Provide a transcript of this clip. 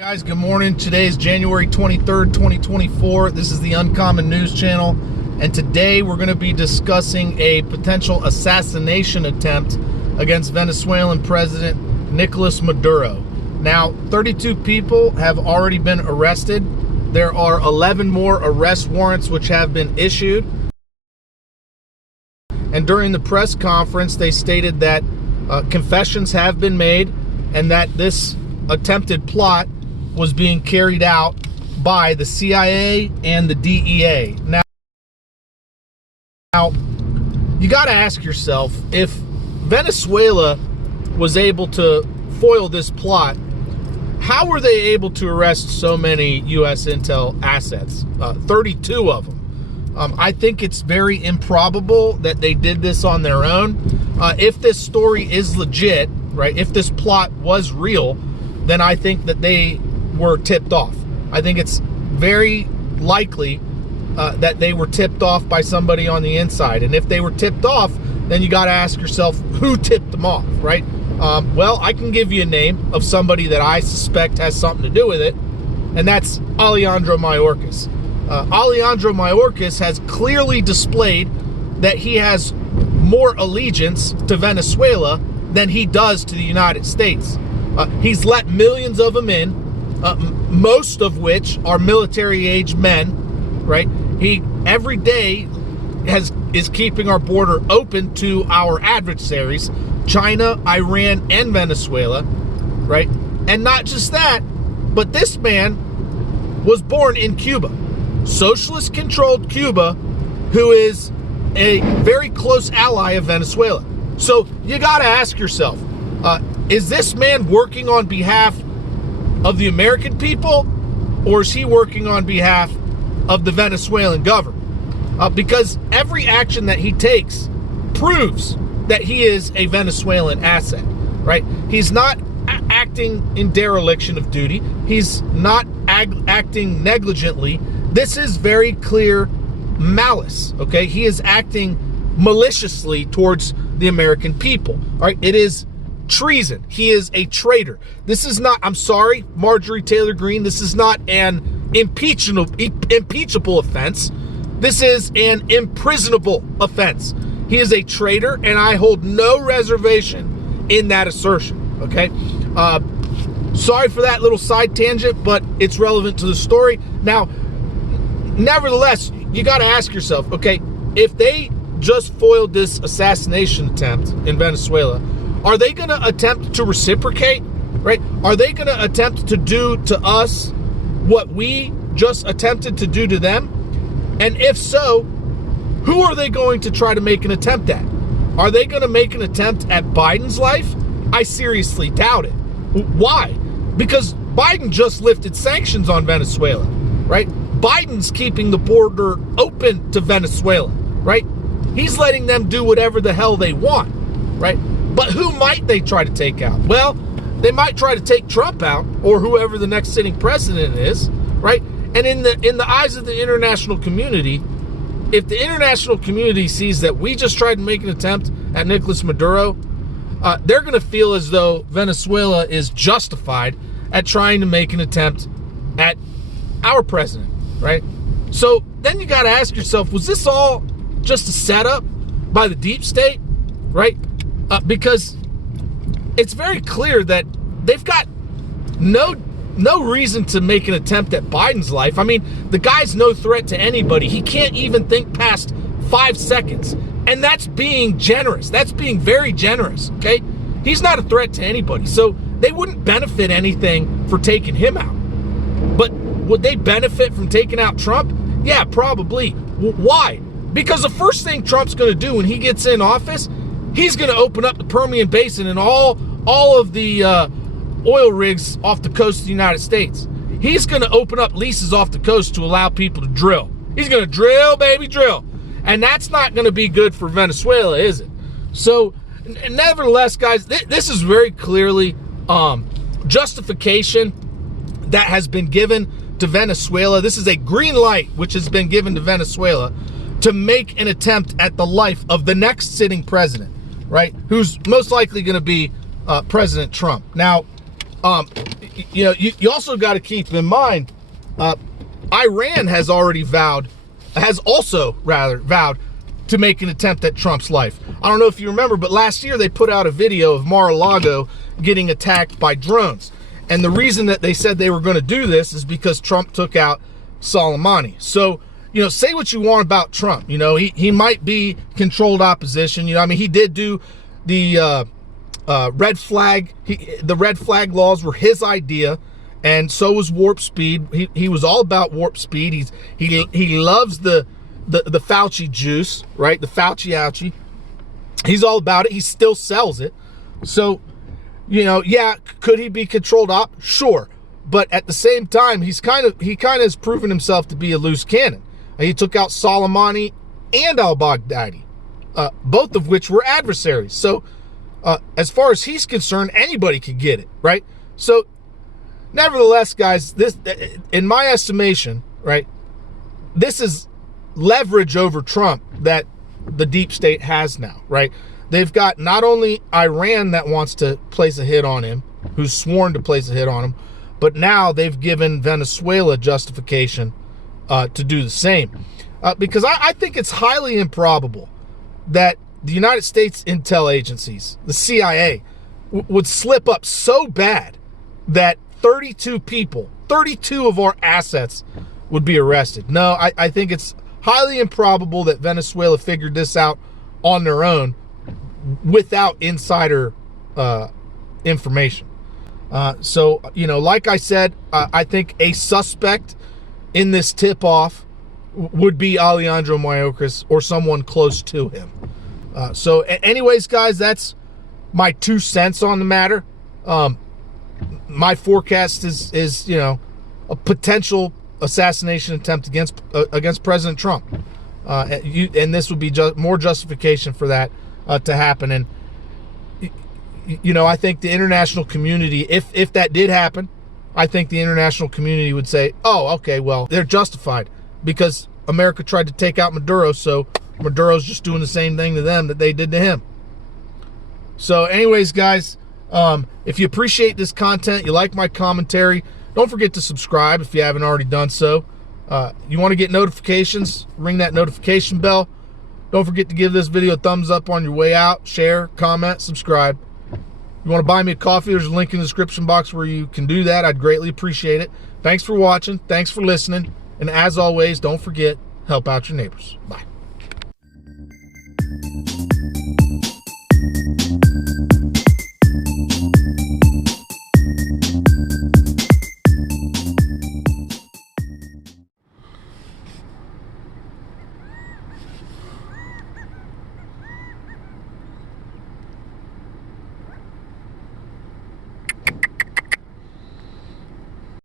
Guys, good morning. Today is January 23rd, 2024. This is the Uncommon News Channel, and today we're going to be discussing a potential assassination attempt against Venezuelan President Nicolas Maduro. Now, 32 people have already been arrested. There are 11 more arrest warrants which have been issued. And during the press conference, they stated that confessions have been made and that this attempted plot was being carried out by the CIA and the DEA. Now you got to ask yourself, if Venezuela was able to foil this plot, how were they able to arrest so many U.S. intel assets? 32 of them. I think it's very improbable that they did this on their own. If this story is legit, right, if this plot was real, then I think that they were tipped off. I think it's very likely that they were tipped off by somebody on the inside. And if they were tipped off, then you got to ask yourself, who tipped them off, right? Well, I can give you a name of somebody that I suspect has something to do with it, and that's Alejandro Mayorkas. Alejandro Mayorkas has clearly displayed that he has more allegiance to Venezuela than he does to the United States. He's let millions of them in, most of which are military-age men, right? He every day is keeping our border open to our adversaries, China, Iran, and Venezuela, right? And not just that, but this man was born in Cuba, socialist-controlled Cuba, who is a very close ally of Venezuela. So you got to ask yourself, is this man working on behalf of the American people, or is he working on behalf of the Venezuelan government? Because every action that he takes proves that he is a Venezuelan asset, right? He's not acting in dereliction of duty. He's not acting negligently. This is very clear malice, okay? He is acting maliciously towards the American people, all right? It is treason. He is a traitor. This is not, I'm sorry, Marjorie Taylor Greene, this is not an impeachable offense. This is an imprisonable offense. He is a traitor, and I hold no reservation in that assertion, okay? Sorry for that little side tangent, but it's relevant to the story. Now, nevertheless, you got to ask yourself, okay, if they just foiled this assassination attempt in Venezuela, are they going to attempt to reciprocate, right? Are they going to attempt to do to us what we just attempted to do to them? And if so, who are they going to try to make an attempt at? Are they going to make an attempt at Biden's life? I seriously doubt it. Why? Because Biden just lifted sanctions on Venezuela, right? Biden's keeping the border open to Venezuela, right? He's letting them do whatever the hell they want, right? But who might they try to take out? Well, they might try to take Trump out, or whoever the next sitting president is, right? And in the eyes of the international community, if the international community sees that we just tried to make an attempt at Nicolas Maduro, they're going to feel as though Venezuela is justified at trying to make an attempt at our president, right? So then you got to ask yourself, was this all just a setup by the deep state, right? Because it's very clear that they've got no reason to make an attempt at Biden's life. I mean, the guy's no threat to anybody. He can't even think past 5 seconds. And that's being generous. That's being very generous, okay? He's not a threat to anybody. So they wouldn't benefit anything for taking him out. But would they benefit from taking out Trump? Yeah, probably. Why? Because the first thing Trump's going to do when he gets in office, he's going to open up the Permian Basin and all of the oil rigs off the coast of the United States. He's going to open up leases off the coast to allow people to drill. He's going to drill, baby, drill. And that's not going to be good for Venezuela, is it? So, nevertheless, guys, this is very clearly justification that has been given to Venezuela. This is a green light which has been given to Venezuela to make an attempt at the life of the next sitting president, right? Who's most likely going to be President Trump. Now, you also got to keep in mind, Iran has also vowed to make an attempt at Trump's life. I don't know if you remember, but last year they put out a video of Mar-a-Lago getting attacked by drones. And the reason that they said they were going to do this is because Trump took out Soleimani. So, say what you want about Trump. He might be controlled opposition. He did do the red flag. The red flag laws were his idea, and so was warp speed. He was all about warp speed. He loves the Fauci juice, right? The Fauci ouchie. He's all about it. He still sells it. So, could he be controlled op? Sure. But at the same time, he kind of has proven himself to be a loose cannon. He took out Soleimani and al-Baghdadi, both of which were adversaries. So, as far as he's concerned, anybody could get it, right? So, nevertheless, guys, this, in my estimation, right, this is leverage over Trump that the deep state has now, right? They've got not only Iran that wants to place a hit on him, who's sworn to place a hit on him, but now they've given Venezuela justification to do the same. Because I think it's highly improbable that the United States intel agencies, the CIA, would slip up so bad that 32 of our assets would be arrested. No, I think it's highly improbable that Venezuela figured this out on their own without insider information. So, like I said, I think a suspect in this tip-off would be Alejandro Mayorkas or someone close to him. So anyways, guys, that's my 2 cents on the matter. My forecast is a potential assassination attempt against President Trump. And this would be more justification for that to happen. And, I think the international community, if that did happen, I think the international community would say, oh, okay, well, they're justified because America tried to take out Maduro, so Maduro's just doing the same thing to them that they did to him. So anyways, guys, if you appreciate this content, you like my commentary, don't forget to subscribe if you haven't already done so. You want to get notifications, ring that notification bell. Don't forget to give this video a thumbs up on your way out, share, comment, subscribe. You want to buy me a coffee, there's a link in the description box where you can do that. I'd greatly appreciate it. Thanks for watching. Thanks for listening. And as always, don't forget, help out your neighbors. Bye.